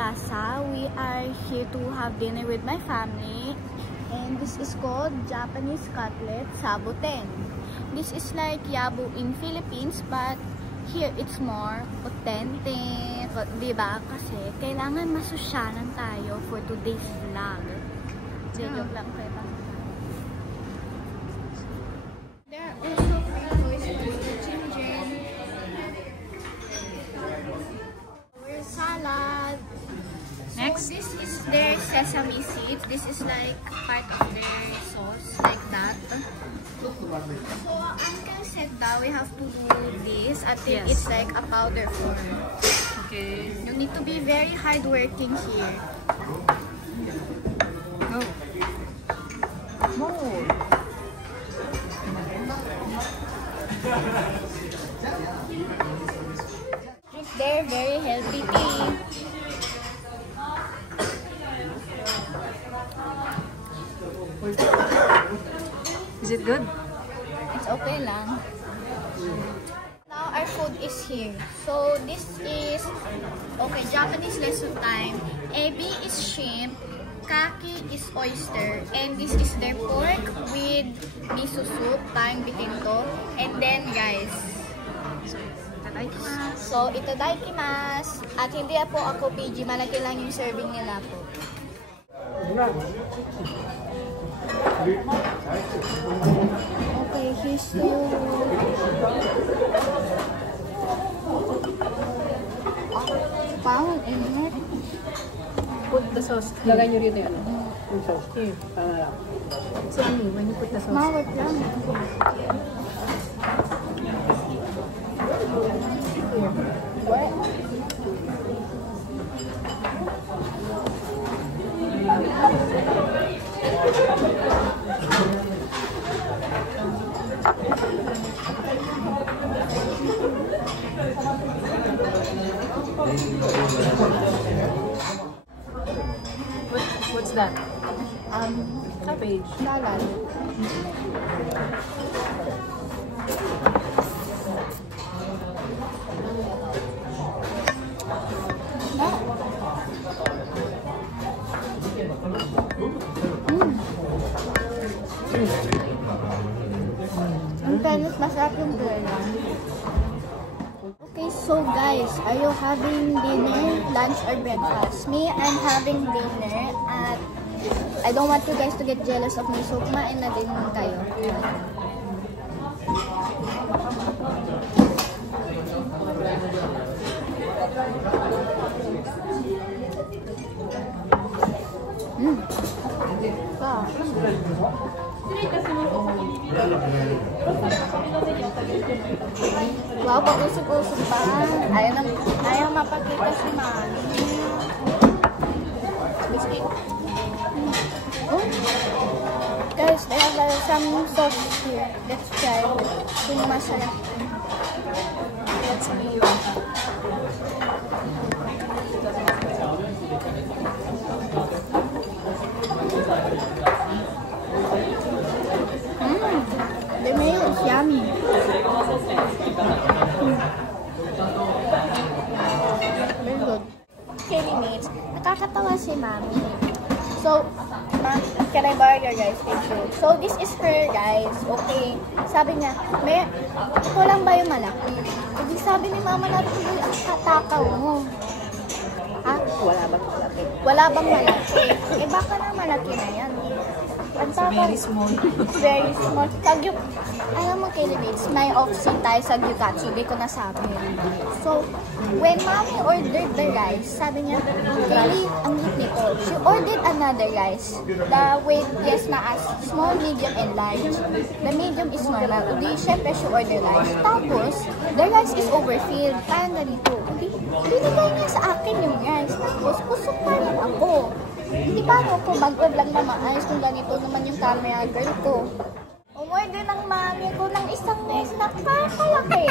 Plaza. We are here to have dinner with my family. And this is called Japanese cutlet sabuten. This is like yabu in Philippines, but here it's more authentic. Diba? Kasi kailangan masosyalan tayo for today's vlog. Joke lang kayo. There are also free toys for the children. We're salad. Next. So this is their sesame seeds. This is like part of their sauce, like that. So until set down, we have to do this until it's like a powder form. Okay. You need to be very hardworking here. Go. More. They're very healthy tea. Is it good? It's okay lang. Now our food is here. So this is okay, Japanese lesson time. Ebi is shrimp, kaki is oyster, and this is their pork with miso soup, tayong bikinto, and then rice. So, itadaikimasu. At hindi po ako PG, malaki lang yung serving nila po. Okay, here's the... Pound in it. Put the sauce. Lagay nyo rito yun. Yung sauce. Here. So, when you put the sauce. Mawag lang. What's that? Cabbage. Salad. Ang tennis, masarap yung gala. Okay, so guys, are you having dinner, lunch, or breakfast? Me, I'm having dinner at I don't want you guys to get jealous of me, so kumain na din kayo. Wow, pag-usog-usog pa. Ayaw mapakita si Mami. Biscuit. Oh. Guys, they have some sauce here. Let's try kung masarap. Let's see. The mayo is yummy. Very good. Okay, mates. Nakakatawa si Mami. So, can I borrow your guys' picture? So, this is her, guys. Okay. Sabi niya, ito lang ba yung malaki? Hindi sabi ni Mama natin, ang katakaw mo. Ha? Wala bang malaki? Wala bang malaki? Eh, baka na malaki na yan. Very small. Very small. Alam mo, Kilimates, may off-seat tayo sa Gyukatsu. Di ko nasabi. So, when Mommy ordered the rice, sabi niya, really, ang hit nito. She ordered another rice. The weight, yes, na as small, medium, and large. The medium is normal. Hindi, syempre, she ordered rice. Tapos, the rice is overfilled. Parang ganito. Binigay niya sa akin yung rice. Tapos, kusok pa rin ako. Hindi paano ko mag-vlog na maayos kung ganito naman yung camera girl ko. Umorder ng mami ko ng isang rice na kakalaki.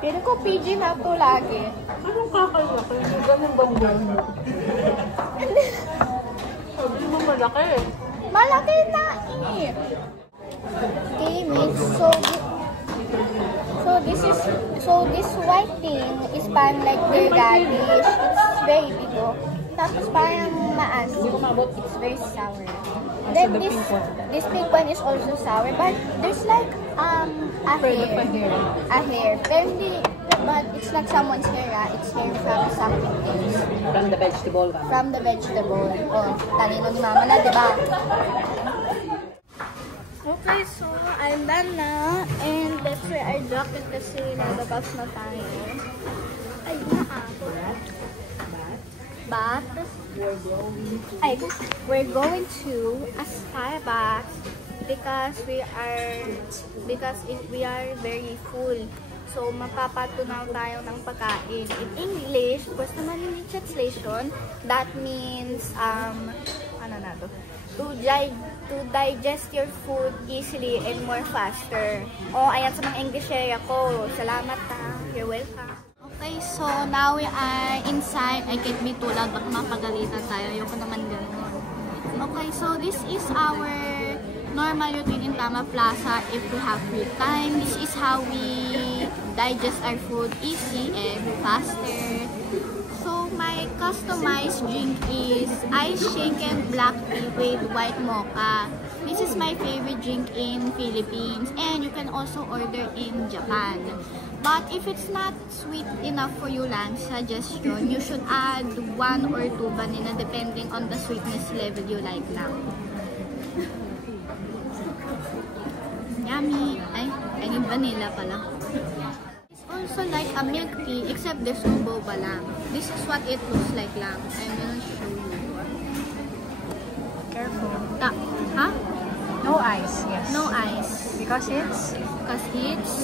Pero ko PG na to lagi. Anong kakalaki? Ganun bang gano'n? Sabi mo malaki. Malaki na eh. Okay, mates. So this white thing is pan like their radish. It's very big. Tapos parang maasim. Hindi ko maabot. It's very sour. Also, Then the this pink one. this pink one is also sour, but there's like a Friend of my hair. hair. A hair. Pero hindi, but it's not someone's hair, it's hair from something else. From the vegetable. From the vegetable. Oh, talino ni mama na, di ba? Okay, so I'm done na. And let's wear our jacket kasi nalabas na tayo. Ay, but we're going to a Starbucks because we are very full. So, mapapatunaw tayo ng pagkain. In English, basta naman yung translation, that means, ano na to? To digest your food easily and more faster. Oh, ayan sa mga English area ko. Salamat ha. You're welcome. Okay, so now we are inside. I can't be too loud, baka mapagalitan tayo. Ayoko naman ganun. Okay, so this is our normal routine in Tama Plaza if we have free time. This is how we digest our food easy and faster. So my customized drink is ice shaken black tea with white mocha. This is my favorite drink in Philippines and you can also order in Japan. But if it's not sweet enough for you lang, suggestion, you should add 1 or 2 vanilla depending on the sweetness level you like now. Yummy! Ay, I need vanilla pala. It's also like a milk tea except there's no boba lang. This is what it looks like lang. I'm gonna show you. Careful. Huh? No ice, yes. No ice. Because it's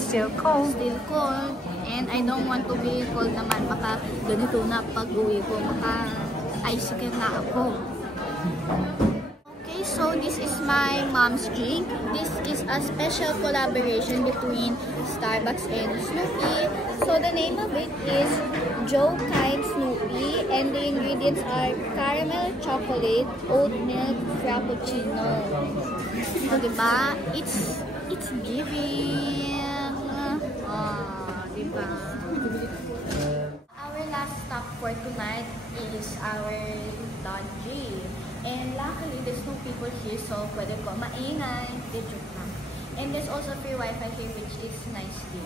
Still cold. And I don't want to be cold naman. Baka ganito na pag-uwi ko. Baka icicle na ako. Okay, so this is my mom's drink. This is a special collaboration between Starbucks and Snoopy. So the name of it is Joe Kind Snoopy. And the ingredients are caramel chocolate, oat milk, frappuccino. So diba? It's giving. Diba? Our last stop for tonight is our laundry. And luckily, there's no people here, so pwede ko maingay. Joke lang. And there's also free Wi-Fi here, which is nice too.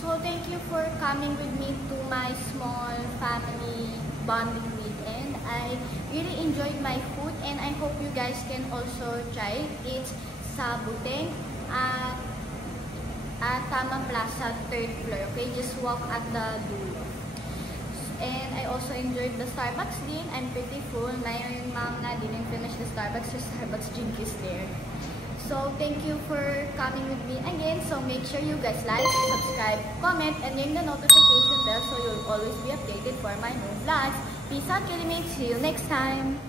So thank you for coming with me to my small family bonding weekend. I really enjoyed my food, and I hope you guys can also try it. It's sa Buteng at Tama Plaza 3rd floor. Okay, just walk at the dulo. And I also enjoyed the Starbucks din. I'm pretty full. My mom na didn't finish the Starbucks. Just Starbucks drink is there. So thank you for coming with me again. So make sure you guys like, subscribe, comment, and ring the notification bell so you'll always be updated for my new vlogs. Peace out, Kilimates. See you next time.